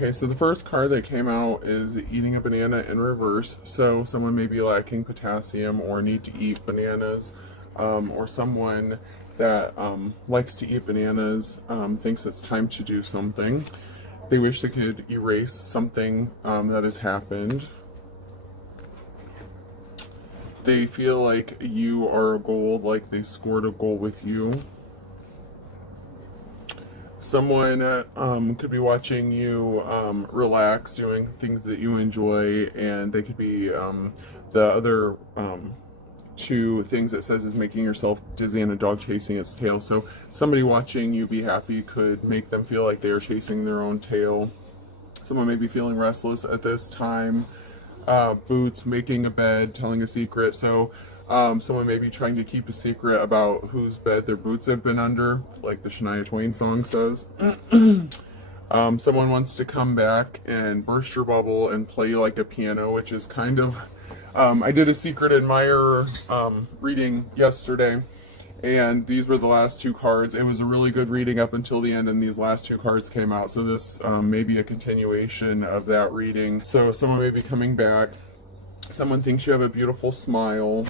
Okay, so the first card that came out is eating a banana in reverse. So someone may be lacking potassium or need to eat bananas, or someone that likes to eat bananas thinks it's time to do something. They wish they could erase something that has happened. They feel like you are a goal, like they scored a goal with you. Someone could be watching you relax, doing things that you enjoy, and they could be the other two things it says is making yourself dizzy and a dog chasing its tail. So somebody watching you be happy could make them feel like they are chasing their own tail. Someone may be feeling restless at this time. Boots, making a bed, telling a secret. So someone may be trying to keep a secret about whose bed their boots have been under, like the Shania Twain song says. Someone wants to come back and burst your bubble and play like a piano, which is kind of... I did a Secret Admirer reading yesterday, and these were the last two cards. It was a really good reading up until the end, and these last two cards came out. So this may be a continuation of that reading. So someone may be coming back. Someone thinks you have a beautiful smile.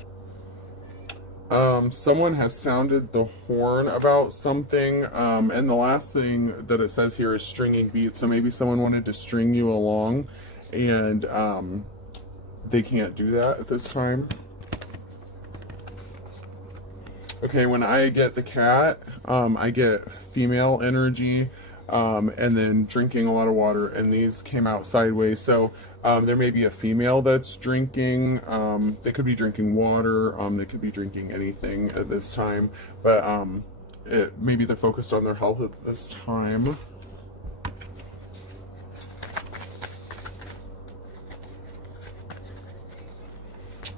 Someone has sounded the horn about something, and the last thing that it says here is stringing beats. So maybe someone wanted to string you along, and they can't do that at this time. Okay, when I get the cat, I get female energy, and then drinking a lot of water, and these came out sideways. So there may be a female that's drinking. They could be drinking water. They could be drinking anything at this time, but maybe they're focused on their health at this time.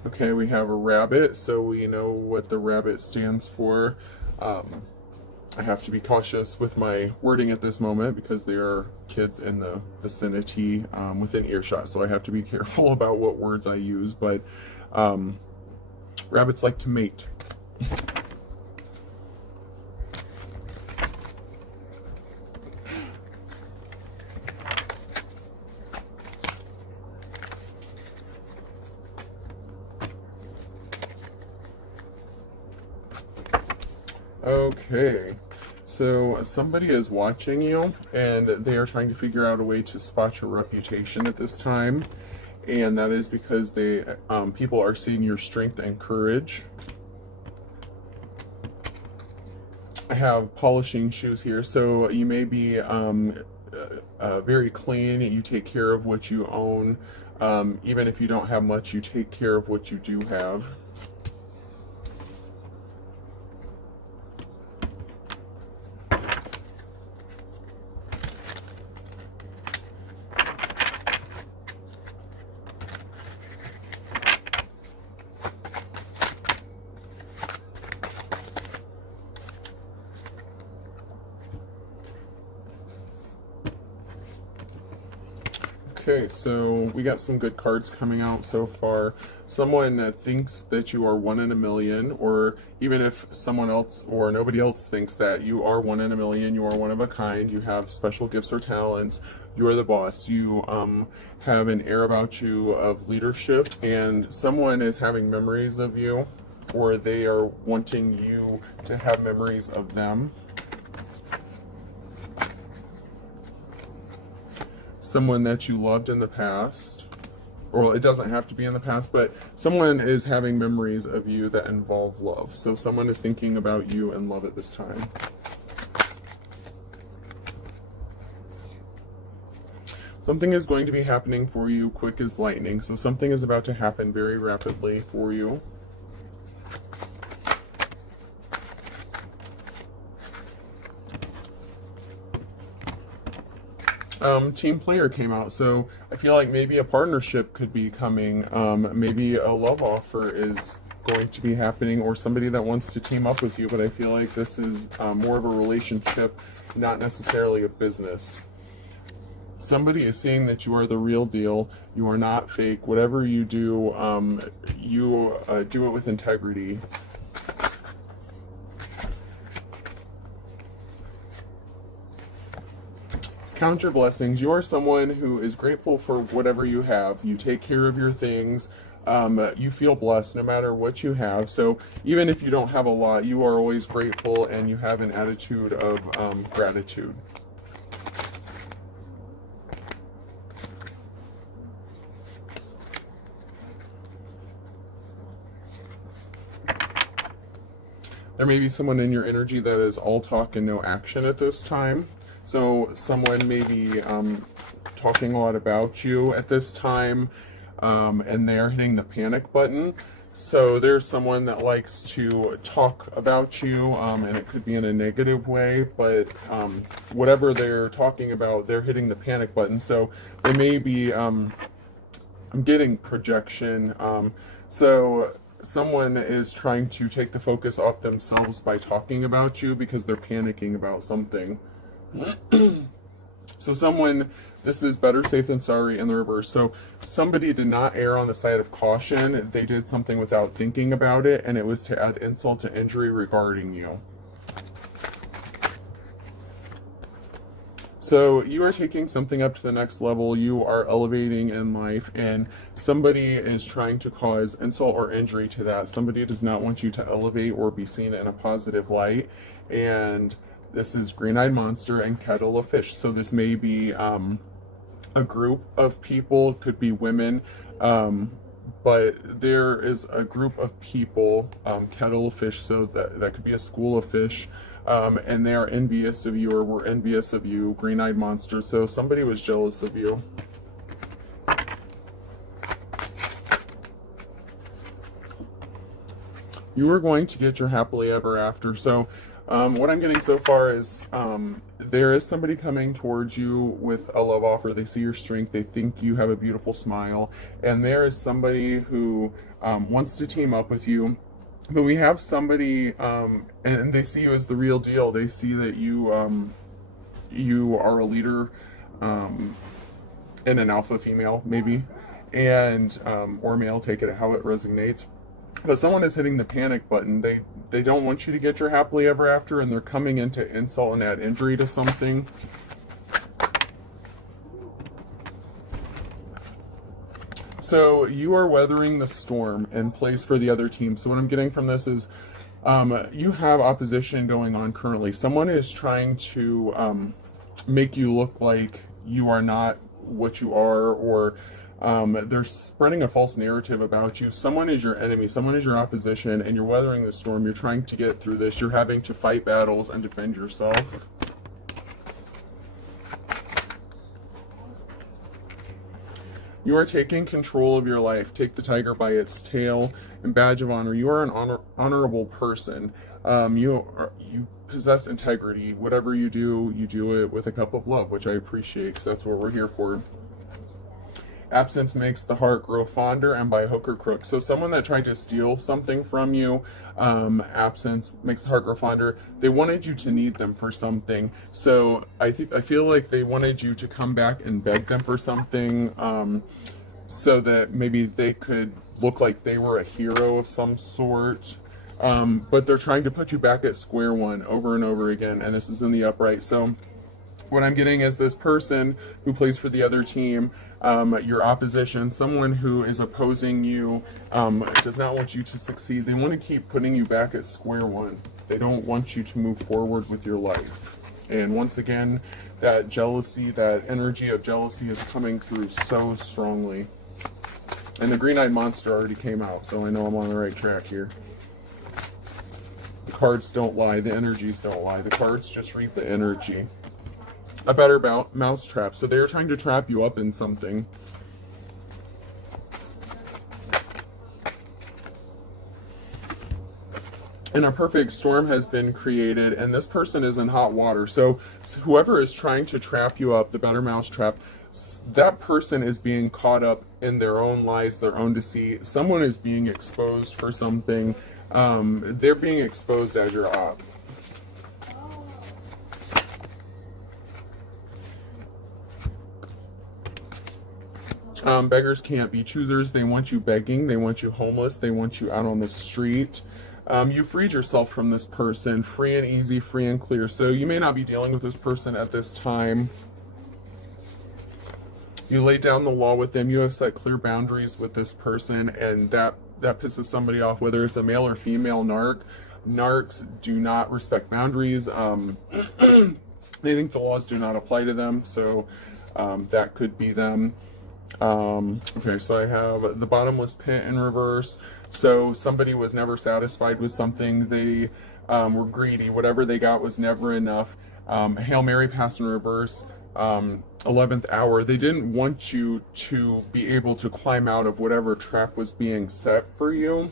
Okay, we have a rabbit, so we know what the rabbit stands for. I have to be cautious with my wording at this moment because there are kids in the vicinity within earshot, so I have to be careful about what words I use, but rabbits like to mate. Okay, so somebody is watching you, and they are trying to figure out a way to spot your reputation at this time, and that is because they people are seeing your strength and courage. I have polishing shoes here, so you may be very clean. You take care of what you own. Even if you don't have much, you take care of what you do have. Okay, so we got some good cards coming out so far. Someone thinks that you are 1 in a million, or even if someone else or nobody else thinks that you are 1 in a million, you are one of a kind, you have special gifts or talents, you are the boss, you have an air about you of leadership, and someone is having memories of you, or they are wanting you to have memories of them. Someone that you loved in the past, or it doesn't have to be in the past, but someone is having memories of you that involve love. So someone is thinking about you and love at this time. Something is going to be happening for you quick as lightning. So something is about to happen very rapidly for you. Team player came out, so I feel like maybe a partnership could be coming. Maybe a love offer is going to be happening, or somebody that wants to team up with you, but I feel like this is more of a relationship, not necessarily a business. Somebody is saying that you are the real deal, you are not fake. Whatever you do, you do it with integrity. count your blessings. You are someone who is grateful for whatever you have. You take care of your things. You feel blessed no matter what you have. So even if you don't have a lot, you are always grateful and you have an attitude of gratitude. There may be someone in your energy that is all talk and no action at this time. So someone may be talking a lot about you at this time, and they're hitting the panic button. So there's someone that likes to talk about you, and it could be in a negative way, but whatever they're talking about, they're hitting the panic button. So they may be, I'm getting projection. So someone is trying to take the focus off themselves by talking about you because they're panicking about something. So someone, this is better safe than sorry in the reverse. So somebody did not err on the side of caution. They did something without thinking about it, and it was to add insult to injury regarding you. So you are taking something up to the next level. You are elevating in life, and somebody is trying to cause insult or injury to that. Somebody does not want you to elevate or be seen in a positive light. And this is green-eyed monster and kettle of fish. So this may be a group of people, could be women, but there is a group of people, kettle of fish, so that could be a school of fish, and they are envious of you or were envious of you, green-eyed monster. So somebody was jealous of you. You are going to get your happily ever after. So what I'm getting so far is there is somebody coming towards you with a love offer. They see your strength. They think you have a beautiful smile. And there is somebody who wants to team up with you. But we have somebody, and they see you as the real deal. They see that you you are a leader and an alpha female, maybe, and or male, take it how it resonates. But someone is hitting the panic button. They don't want you to get your happily ever after, and they're coming in to insult and add injury to something. So you are weathering the storm and plays for the other team. So what I'm getting from this is you have opposition going on currently. Someone is trying to make you look like you are not what you are, or they're spreading a false narrative about you. Someone is your enemy, someone is your opposition, and you're weathering the storm. You're trying to get through this. You're having to fight battles and defend yourself. You are taking control of your life. Take the tiger by its tail and badge of honor. You are an honorable person. You possess integrity. Whatever you do it with a cup of love, which I appreciate, because that's what we're here for. Absence makes the heart grow fonder, and by hook or crook. So someone that tried to steal something from you, absence makes the heart grow fonder. They wanted you to need them for something. So I feel like they wanted you to come back and beg them for something, so that maybe they could look like they were a hero of some sort. But they're trying to put you back at square one over and over again, and this is in the upright. So what I'm getting is this person who plays for the other team, your opposition, someone who is opposing you, does not want you to succeed. They want to keep putting you back at square one. They don't want you to move forward with your life. And once again, that jealousy, that energy of jealousy is coming through so strongly. And the green-eyed monster already came out, so I know I'm on the right track here. The cards don't lie. The energies don't lie. The cards just read the energy. A better mouse trap. So they're trying to trap you up in something. And a perfect storm has been created, and this person is in hot water. So whoever is trying to trap you up, the better mouse trap, that person is being caught up in their own lies, their own deceit. Someone is being exposed for something. They're being exposed as your op. Beggars can't be choosers. They want you begging. They want you homeless. They want you out on the street. You freed yourself from this person, free and easy, free and clear. So you may not be dealing with this person at this time. You lay down the law with them. You have set clear boundaries with this person, and that pisses somebody off, whether it's a male or female narc. Narcs do not respect boundaries. They think the laws do not apply to them, so that could be them. Okay, so I have the bottomless pit in reverse. So somebody was never satisfied with something. They were greedy. Whatever they got was never enough. Hail Mary pass in reverse. 11th hour. They didn't want you to be able to climb out of whatever trap was being set for you.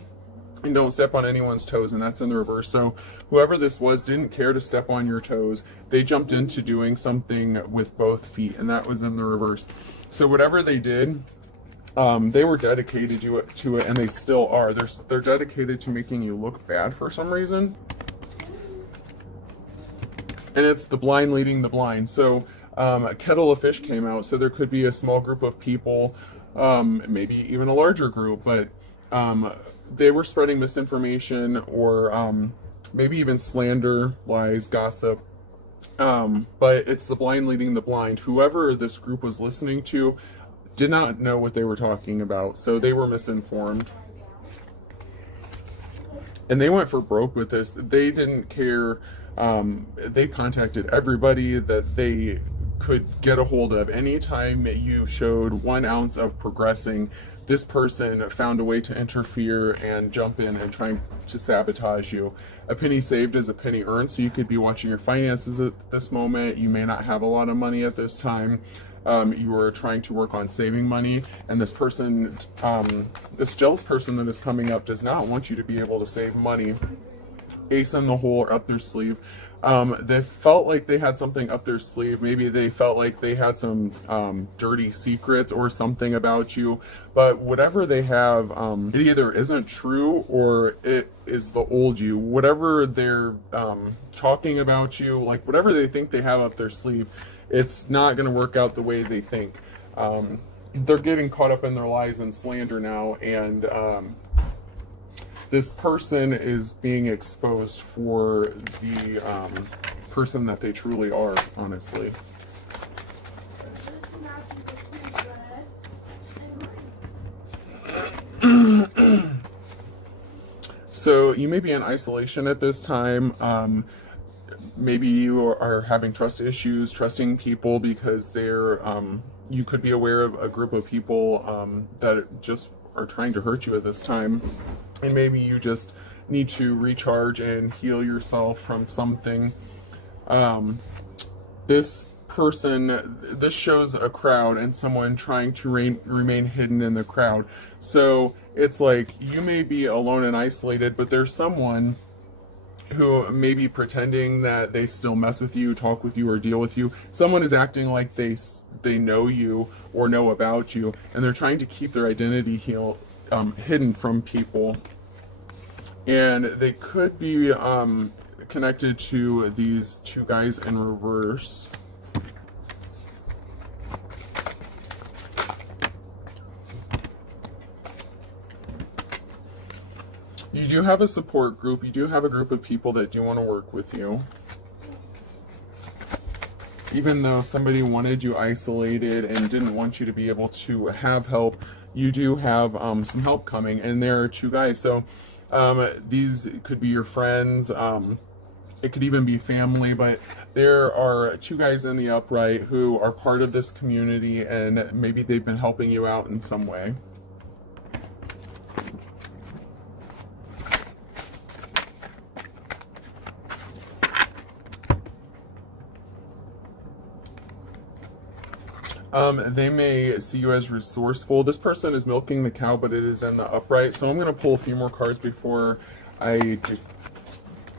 And don't step on anyone's toes, and that's in the reverse. So whoever this was didn't care to step on your toes. They jumped into doing something with both feet, and that was in the reverse. So whatever they did, they were dedicated to it, and they still are. They're dedicated to making you look bad for some reason. And it's the blind leading the blind. So a kettle of fish came out, so there could be a small group of people, maybe even a larger group, but they were spreading misinformation or maybe even slander, lies, gossip. But it's the blind leading the blind. Whoever this group was listening to did not know what they were talking about, so they were misinformed. And they went for broke with this. They didn't care. They contacted everybody that they could get a hold of. Anytime you showed 1 ounce of progressing, this person found a way to interfere and jump in and trying to sabotage you. A penny saved is a penny earned, so you could be watching your finances at this moment. You may not have a lot of money at this time. You are trying to work on saving money, and this person, this jealous person that is coming up does not want you to be able to save money. Ace in the hole or up their sleeve. They felt like they had something up their sleeve. Maybe they felt like they had some dirty secrets or something about you. But whatever they have, it either isn't true or it is the old you. Whatever they're talking about you, like whatever they think they have up their sleeve, it's not going to work out the way they think. They're getting caught up in their lies and slander now, and this person is being exposed for the person that they truly are, honestly. So you may be in isolation at this time. Maybe you are having trust issues, trusting people because they're, you could be aware of a group of people that just are trying to hurt you at this time. And maybe you just need to recharge and heal yourself from something. This person, this shows a crowd and someone trying to remain hidden in the crowd. So it's like you may be alone and isolated, but there's someone who may be pretending that they still mess with you, talk with you, or deal with you. Someone is acting like they know you or know about you, and they're trying to keep their identity hidden from people. And they could be connected to these 2 guys in reverse. You do have a support group. You do have a group of people that do want to work with you. Even though somebody wanted you isolated and didn't want you to be able to have help, you do have some help coming, and there are 2 guys. So these could be your friends. It could even be family, but there are 2 guys in the upright who are part of this community, and maybe they've been helping you out in some way. They may see you as resourceful. This person is milking the cow, but it is in the upright. So I'm going to pull a few more cards before I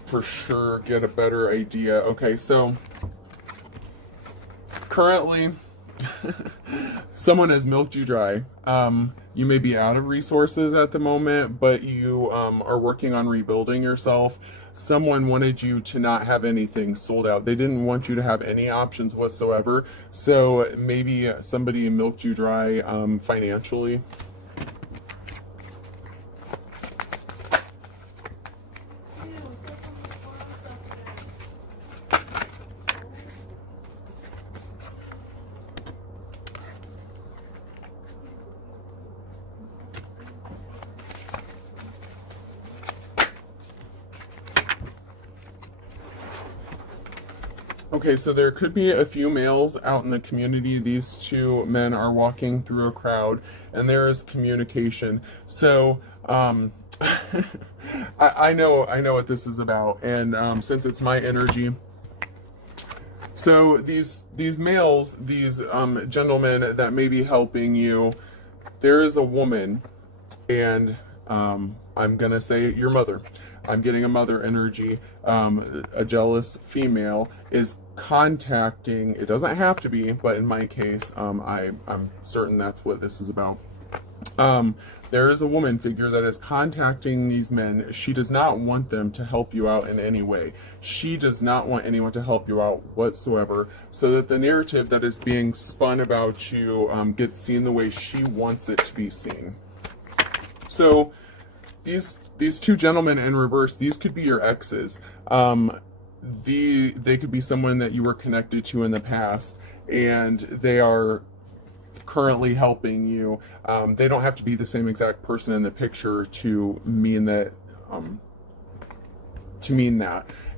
for sure get a better idea. Okay, so currently someone has milked you dry. You may be out of resources at the moment, but you are working on rebuilding yourself. Someone wanted you to not have anything sold out. They didn't want you to have any options whatsoever. So maybe somebody milked you dry financially. Okay, so there could be a few males out in the community. These two men are walking through a crowd, and there is communication. So, I know what this is about, and since it's my energy, so these males, these gentlemen that may be helping you, there is a woman, and I'm gonna say your mother. I'm getting a mother energy. A jealous female is contacting. It doesn't have to be, but in my case, I'm certain that's what this is about. There is a woman figure that is contacting these men. She does not want them to help you out in any way. She does not want anyone to help you out whatsoever, so that the narrative that is being spun about you gets seen the way she wants it to be seen. So these two gentlemen in reverse, these could be your exes. They could be someone that you were connected to in the past, and they are currently helping you. They don't have to be the same exact person in the picture to mean that.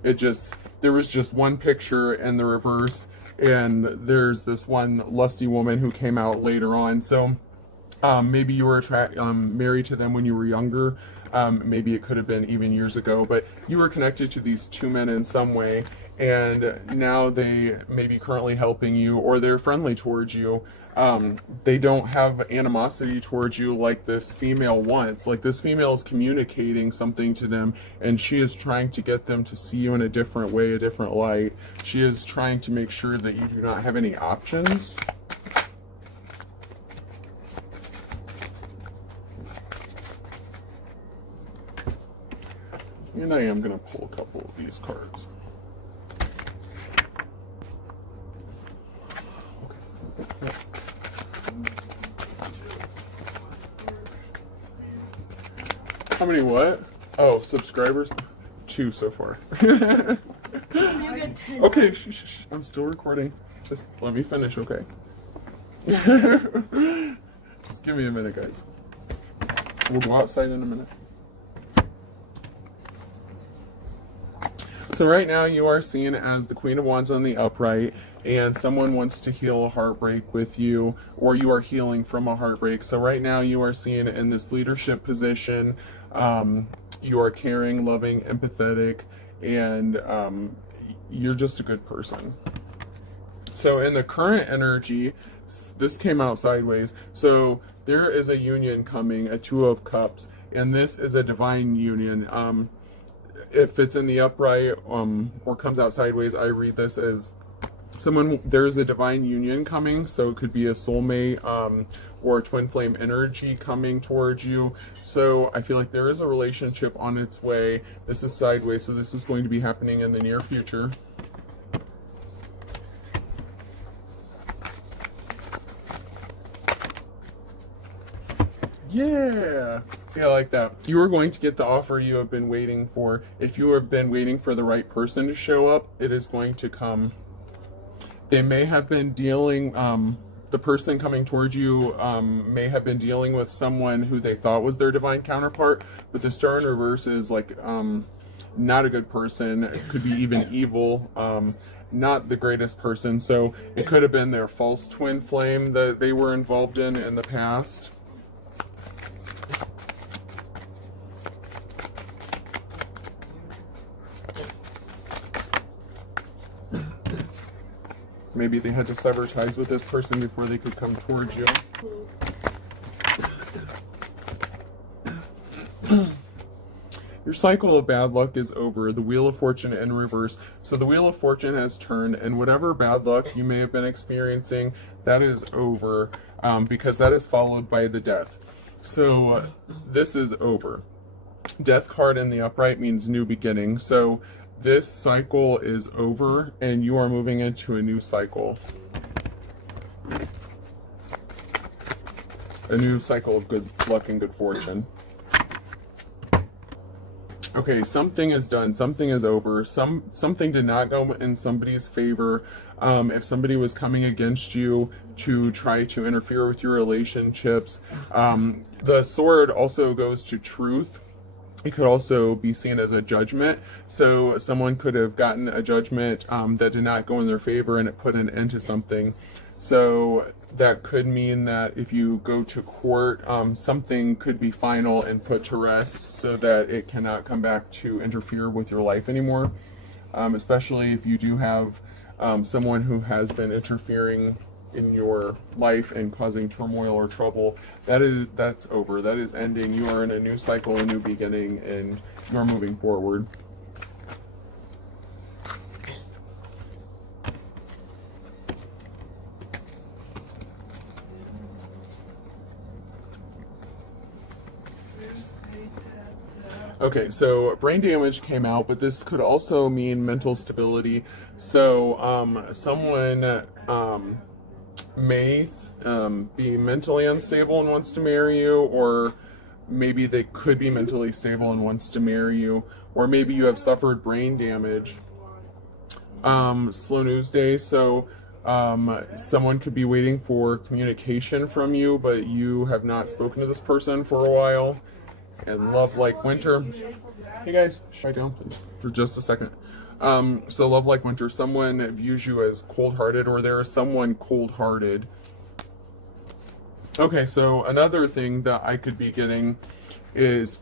It just, there was just one picture in the reverse, and there's this one lusty woman who came out later on. So maybe you were married to them when you were younger. Maybe it could have been even years ago, but you were connected to these two men in some way, and now they may be currently helping you, or they're friendly towards you. They don't have animosity towards you like this female wants. Like, this female is communicating something to them, and she is trying to get them to see you in a different way, a different light. She is trying to make sure that you do not have any options. And I am going to pull a couple of these cards. Okay. How many what? Oh, subscribers? 2 so far. Okay, shh. I'm still recording. Just let me finish, okay? Just give me a minute, guys. We'll go outside in a minute. So right now you are seen as the Queen of Wands on the upright, and someone wants to heal a heartbreak with you, or you are healing from a heartbreak. So right now you are seen in this leadership position. You are caring, loving, empathetic, and you're just a good person. So in the current energy, this came out sideways. So there is a union coming, a 2 of Cups, and this is a divine union. If it's in the upright or comes out sideways, I read this as there's a divine union coming. So it could be a soulmate or a twin flame energy coming towards you. So I feel like there is a relationship on its way. This is sideways, so this is going to be happening in the near future. Yeah, see, I like that. You are going to get the offer you have been waiting for. If you have been waiting for the right person to show up, it is going to come. They may have been dealing, the person coming towards you may have been dealing with someone who they thought was their divine counterpart, but the Star in reverse is like not a good person. It could be even evil. Not the greatest person. So it could have been their false twin flame that they were involved in the past. Maybe they had to sever ties with this person before they could come towards you. Your cycle of bad luck is over. The Wheel of Fortune in reverse. So the Wheel of Fortune has turned, and whatever bad luck you may have been experiencing, that is over, because that is followed by the Death. So this is over. Death card in the upright means new beginning. So this cycle is over, and you are moving into a new cycle. A new cycle of good luck and good fortune. Okay, something is done. Something is over. Something did not go in somebody's favor. If somebody was coming against you to try to interfere with your relationships, the sword also goes to truth. It could also be seen as a judgment. So someone could have gotten a judgment that did not go in their favor, and it put an end to something. So that could mean that if you go to court, something could be final and put to rest so that it cannot come back to interfere with your life anymore. Especially if you do have someone who has been interfering in your life and causing turmoil or trouble. That's over. That is ending. You are in a new cycle, a new beginning, and you are moving forward. Okay, so brain damage came out, but this could also mean mental stability. So someone may be mentally unstable and wants to marry you, or maybe they could be mentally stable and wants to marry you, or maybe you have suffered brain damage. Slow news day. So someone could be waiting for communication from you, but you have not spoken to this person for a while. And love like winter. Hey guys, quiet down please for just a second. So love like winter, someone views you as cold-hearted, or there is someone cold-hearted. Okay, so another thing that I could be getting is,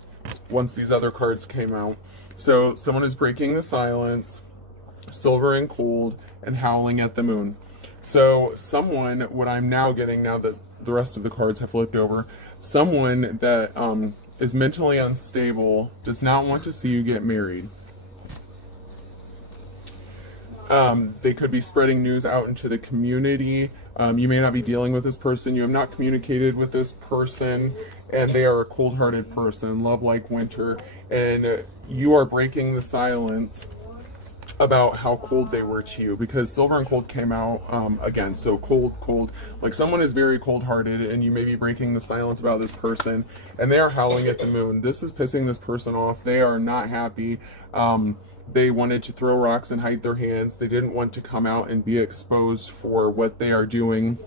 once these other cards came out, so someone is breaking the silence, silver and cold, and howling at the moon. So someone, what I'm now getting, now that the rest of the cards have flipped over, someone that is mentally unstable, does not want to see you get married. They could be spreading news out into the community. You may not be dealing with this person. You have not communicated with this person, and they are a cold-hearted person, love like winter, and you are breaking the silence about how cold they were to you, because silver and cold came out again. So cold, like someone is very cold-hearted, and you may be breaking the silence about this person, and they are howling at the moon. This is pissing this person off. They are not happy. They wanted to throw rocks and hide their hands. They didn't want to come out and be exposed for what they are doing.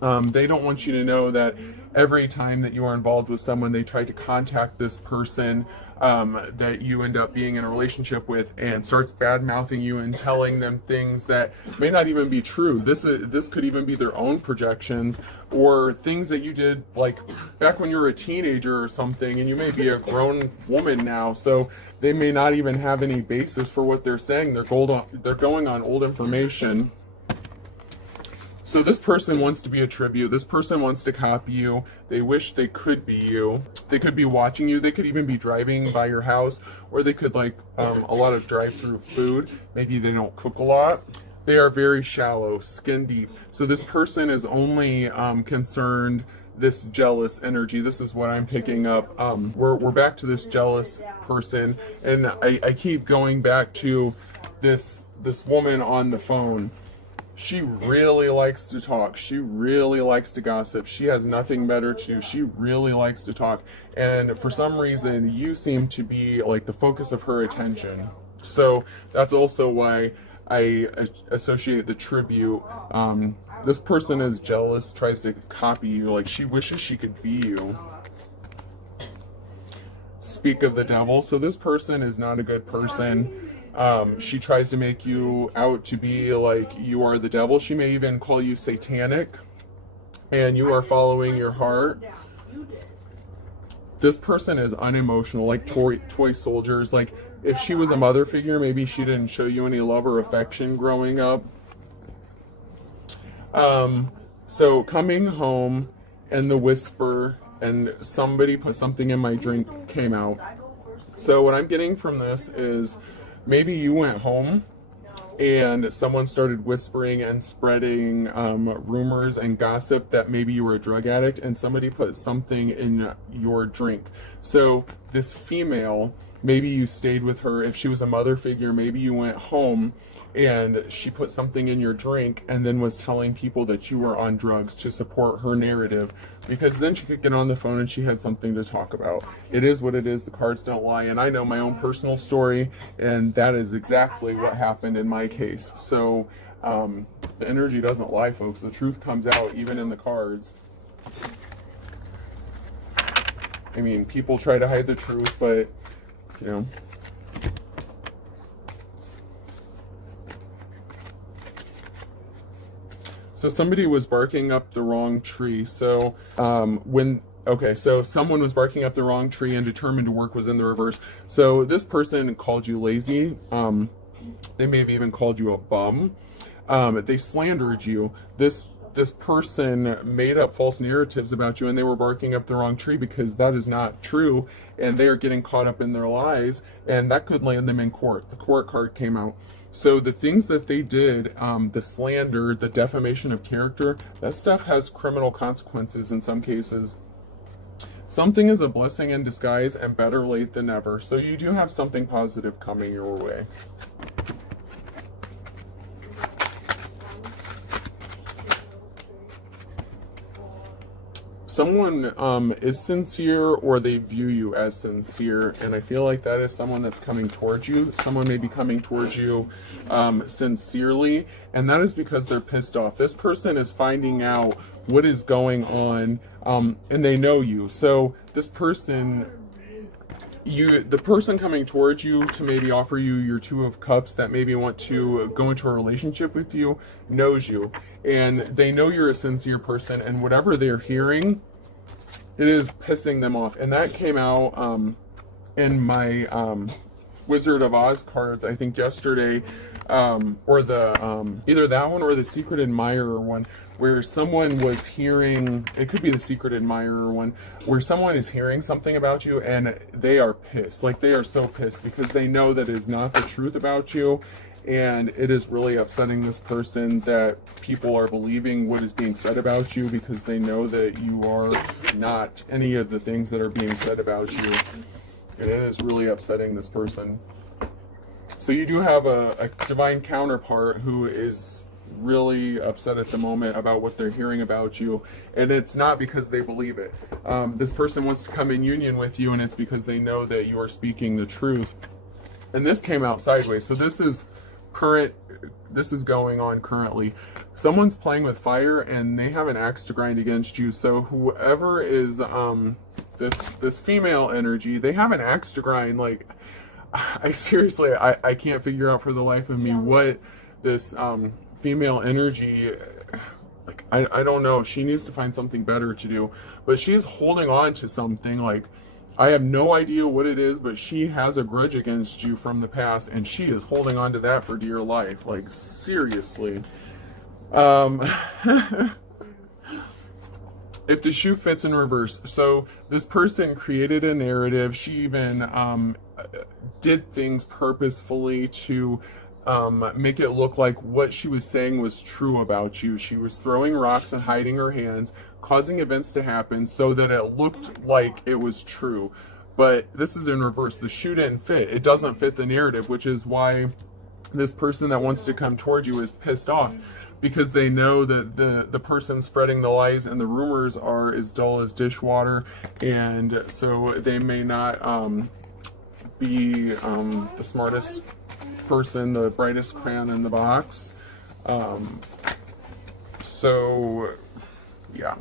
They don't want you to know that every time that you are involved with someone, they try to contact this person that you end up being in a relationship with, and starts bad-mouthing you and telling them things that may not even be true. This could even be their own projections, or things that you did like back when you were a teenager or something, and you may be a grown woman now, so they may not even have any basis for what they're saying. They're going on old information. So this person wants to be a tribute. This person wants to copy you. They wish they could be you. They could be watching you. They could even be driving by your house, or they could like a lot of drive-through food. Maybe they don't cook a lot. They are very shallow, skin deep. So this person is only concerned, this jealous energy. This is what I'm picking up. We're back to this jealous person, and I keep going back to this woman on the phone. She really likes to talk. She really likes to gossip. She has nothing better to do. She really likes to talk. And for some reason, you seem to be like the focus of her attention. So that's also why I associate the tribute. This person is jealous, tries to copy you. Like she wishes she could be you. Speak of the devil. So this person is not a good person. She tries to make you out to be like you are the devil. She may even call you satanic, and you are following your heart. This person is unemotional, like toy soldiers. Like if she was a mother figure, maybe she didn't show you any love or affection growing up. So coming home, and the whisper, and somebody put something in my drink came out. So what I'm getting from this is, maybe you went home and someone started whispering and spreading rumors and gossip that maybe you were a drug addict, and somebody put something in your drink. So this female, maybe you stayed with her. If she was a mother figure, maybe you went home and she put something in your drink and then was telling people that you were on drugs to support her narrative, because then she could get on the phone and she had something to talk about. It is what it is. The cards don't lie, and I know my own personal story, and that is exactly what happened in my case. So the energy doesn't lie, folks. The truth comes out even in the cards. I mean, people try to hide the truth, but you know. So somebody was barking up the wrong tree. So so someone was barking up the wrong tree and determined to work was in the reverse. So this person called you lazy. They may have even called you a bum. They slandered you. This person made up false narratives about you, and they were barking up the wrong tree because that is not true, and they are getting caught up in their lies, and that could land them in court. The court card came out. So the things that they did, the slander, the defamation of character, that stuff has criminal consequences in some cases. Something is a blessing in disguise, and better late than never. So you do have something positive coming your way. Someone is sincere, or they view you as sincere, and I feel like that is someone that's coming towards you. Someone may be coming towards you sincerely, and that is because they're pissed off. This person is finding out what is going on, and they know you. So this person, the person coming towards you to maybe offer you your Two of Cups, that maybe want to go into a relationship with you, knows you, and they know you're a sincere person, and whatever they're hearing, it is pissing them off. And that came out in my Wizard of Oz cards, I think yesterday, or the either that one or the Secret Admirer one, where someone was hearing, it could be the Secret Admirer one, where someone is hearing something about you and they are pissed. Like, they are so pissed because they know that it is not the truth about you, and it is really upsetting this person that people are believing what is being said about you, because they know that you are not any of the things that are being said about you. And it is really upsetting this person. So you do have a divine counterpart who is really upset at the moment about what they're hearing about you, and it's not because they believe it. This person wants to come in union with you, and it's because they know that you are speaking the truth. And this came out sideways, so this is going on currently. Someone's playing with fire, and they have an axe to grind against you. So whoever is this female energy, they have an axe to grind. Like, I seriously, I can't figure out for the life of me what this female energy, like, I don't know. She needs to find something better to do, but she's holding on to something. Like, I have no idea what it is, but she has a grudge against you from the past, and she is holding on to that for dear life. Like, seriously. If the shoe fits in reverse. So this person created a narrative. She even did things purposefully to make it look like what she was saying was true about you. She was throwing rocks and hiding her hands, causing events to happen so that it looked like it was true. But this is in reverse. The shoe didn't fit. It doesn't fit the narrative, which is why this person that wants to come toward you is pissed off, because they know that the person spreading the lies and the rumors are as dull as dishwater, and so they may not be the smartest person, the brightest crayon in the box. So yeah.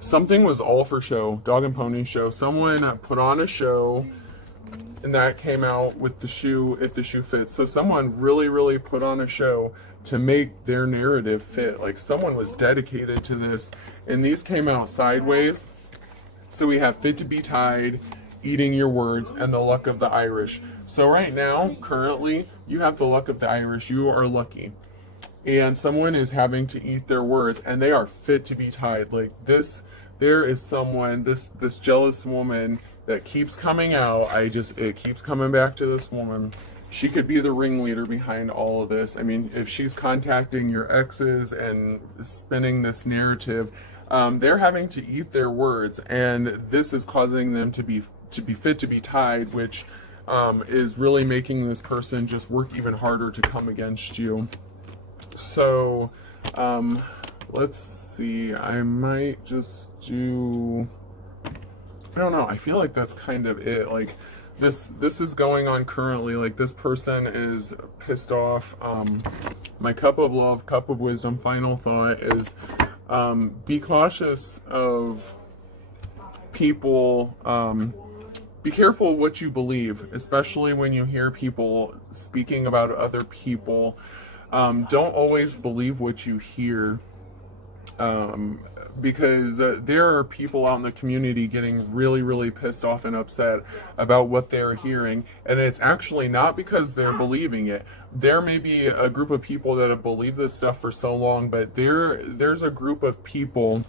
Something was all for show. Dog and pony show. Someone put on a show, and that came out with the shoe, if the shoe fits. So someone really put on a show to make their narrative fit. Like, someone was dedicated to this, and these came out sideways. So we have fit to be tied, eating your words, and the luck of the Irish. So right now, currently, you have the luck of the Irish. You are lucky. And someone is having to eat their words, and they are fit to be tied. Like, this, there is someone, this jealous woman that keeps coming out. It keeps coming back to this woman. She could be the ringleader behind all of this. I mean, if she's contacting your exes and spinning this narrative, they're having to eat their words, and this is causing them to be fit to be tied, which is really making this person just work even harder to come against you. So let's see, I might just do, I don't know, I feel like that's kind of it. Like, this is going on currently. Like, this person is pissed off. My cup of love, cup of wisdom, final thought is, be cautious of people, be careful what you believe, especially when you hear people speaking about other people. Don't always believe what you hear, because there are people out in the community getting really, really pissed off and upset about what they're hearing, and it's actually not because they're believing it. There may be a group of people that have believed this stuff for so long, but there's a group of people,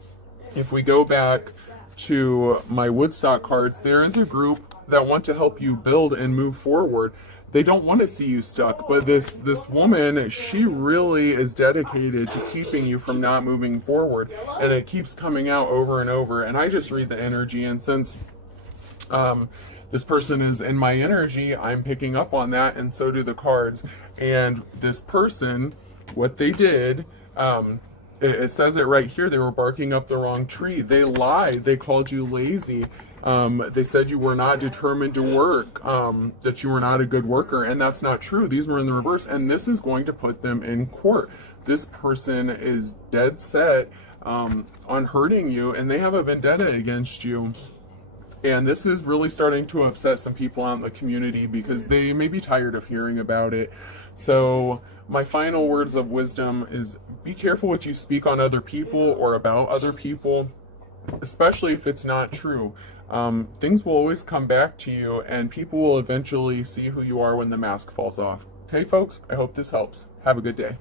if we go back to my Woodstock cards, there is a group that want to help you build and move forward. They don't want to see you stuck, but this woman, she really is dedicated to keeping you from not moving forward, and it keeps coming out over and over. And I just read the energy, and since this person is in my energy, I'm picking up on that, and so do the cards. And this person, what they did, it says it right here, they were barking up the wrong tree. They lied. They called you lazy. They said you were not determined to work, that you were not a good worker, and that's not true. These were in the reverse, and this is going to put them in court. This person is dead set on hurting you, and they have a vendetta against you. And this is really starting to upset some people out in the community because they may be tired of hearing about it. So my final words of wisdom is be careful what you speak on other people or about other people, especially if it's not true. Things will always come back to you, and people will eventually see who you are when the mask falls off. Okay, folks, I hope this helps. Have a good day.